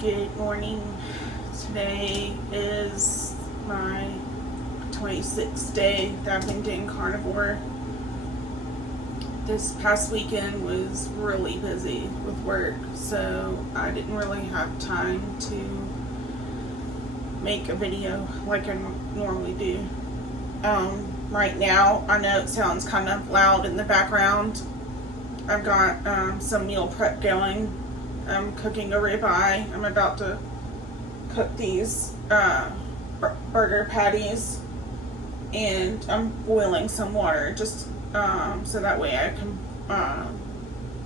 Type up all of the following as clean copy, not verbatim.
Good morning. Today is my 26th day that I've been doing carnivore. This past weekend was really busy with work, so I didn't really have time to make a video like I normally do. Right now, I know it sounds kind of loud in the background. I've got some meal prep going. I'm cooking a ribeye. I'm about to cook these burger patties, and I'm boiling some water just so that way I can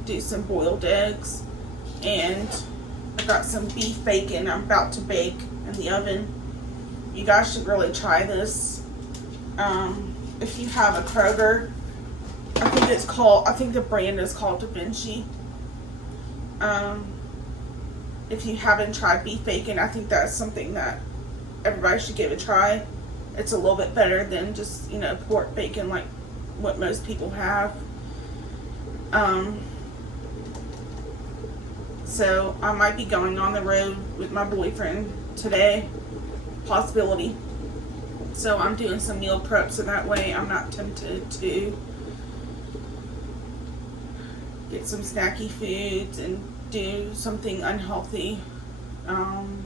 do some boiled eggs. And I've got some beef bacon I'm about to bake in the oven. You guys should really try this. If you have a Kroger, I think the brand is called Da Vinci. If you haven't tried beef bacon, I think that's something that everybody should give a try. It's a little bit better than just, pork bacon like what most people have. So I might be going on the road with my boyfriend today, possibility. So I'm doing some meal prep so that way I'm not tempted to get some snacky foods and do something unhealthy. And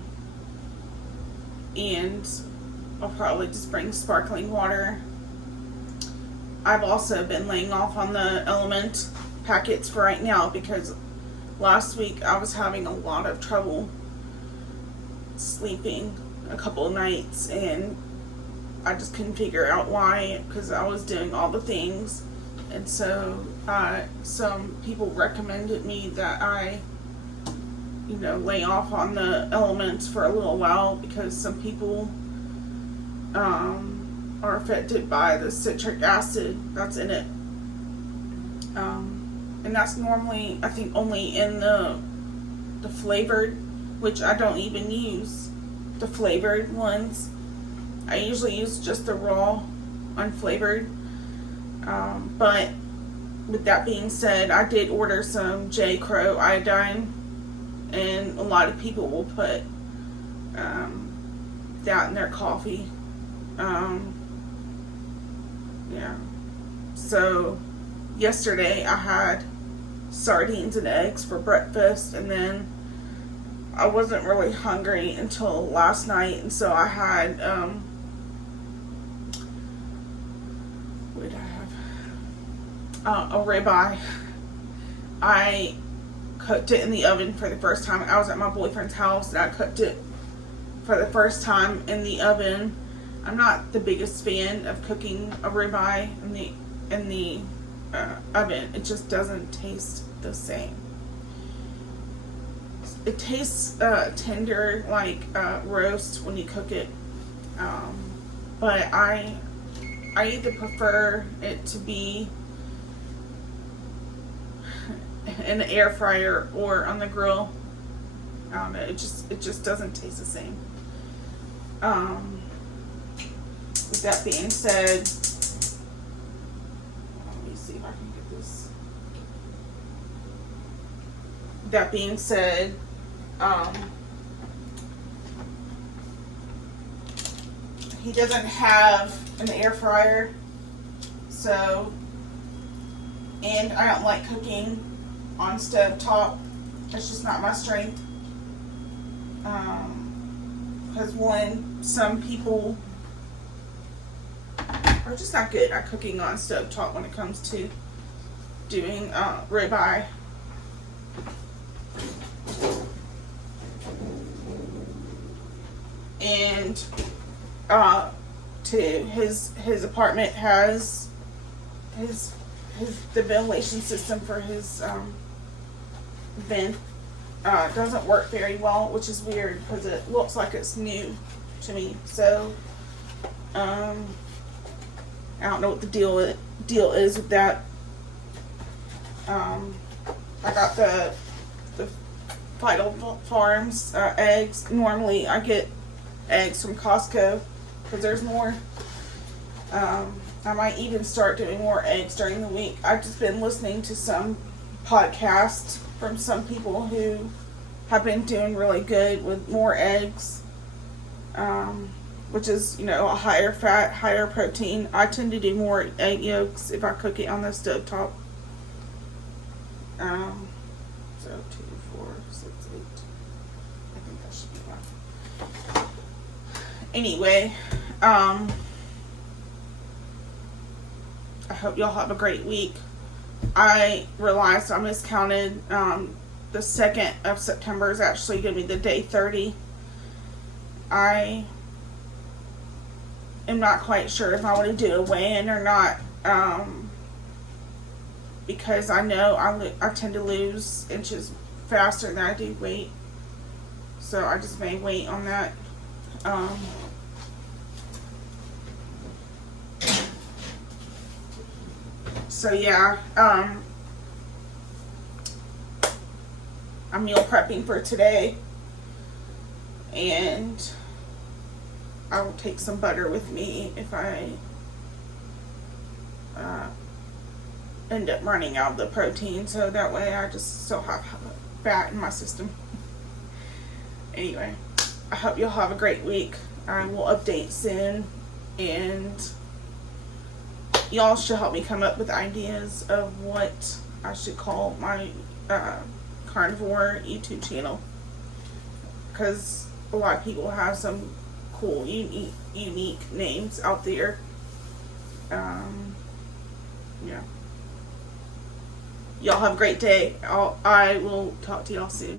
I'll probably just bring sparkling water. I've also been laying off on the Element packets for right now because last week I was having a lot of trouble sleeping a couple of nights, and I just couldn't figure out why, because I was doing all the things. And so some people recommended me that I lay off on the Elements for a little while because some people are affected by the citric acid that's in it. And that's normally, I think, only in the flavored, which I don't even use the flavored ones. I usually use just the raw, unflavored. But with that being said, I did order some J. Crew iodine, and a lot of people will put that in their coffee. Yeah. So yesterday I had sardines and eggs for breakfast, and then I wasn't really hungry until last night, and so I had what did I have? A ribeye. I cooked it in the oven for the first time. I was at my boyfriend's house and I cooked it for the first time in the oven. I'm not the biggest fan of cooking a ribeye in the oven. It just doesn't taste the same. It tastes tender, like roast when you cook it. But I either prefer it to be in the air fryer or on the grill. I don't know, it just doesn't taste the same. With that being said, let me see if I can get this. That being said, he doesn't have an air fryer, so, and I don't like cooking on stove top. It's just not my strength. Because some people are just not good at cooking on stove top when it comes to doing ribeye. And his apartment has the ventilation system for his vent doesn't work very well, which is weird because it looks like it's new to me. So I don't know what the deal is with that. I got the Vital Farms eggs. Normally I get eggs from Costco because there's more. I might even start doing more eggs during the week. I've just been listening to some podcasts from some people who have been doing really good with more eggs, which is, you know, a higher fat, higher protein. I tend to do more egg yolks if I cook it on the stove top. So 2, 4, 6, 8. I think that should be fine. Anyway, I hope y'all have a great week. I realized I miscounted. The 2nd of September is actually going to be the day 30. I am not quite sure if I want to do a weigh-in or not, because I know I tend to lose inches faster than I do weight, so I just may wait on that. So yeah, I'm meal prepping for today, and I will take some butter with me if I end up running out of the protein, so that way I just still have fat in my system. Anyway, I hope you'll have a great week. I will update soon, and y'all should help me come up with ideas of what I should call my carnivore YouTube channel, because a lot of people have some cool unique names out there. Yeah, y'all have a great day. I will talk to y'all soon.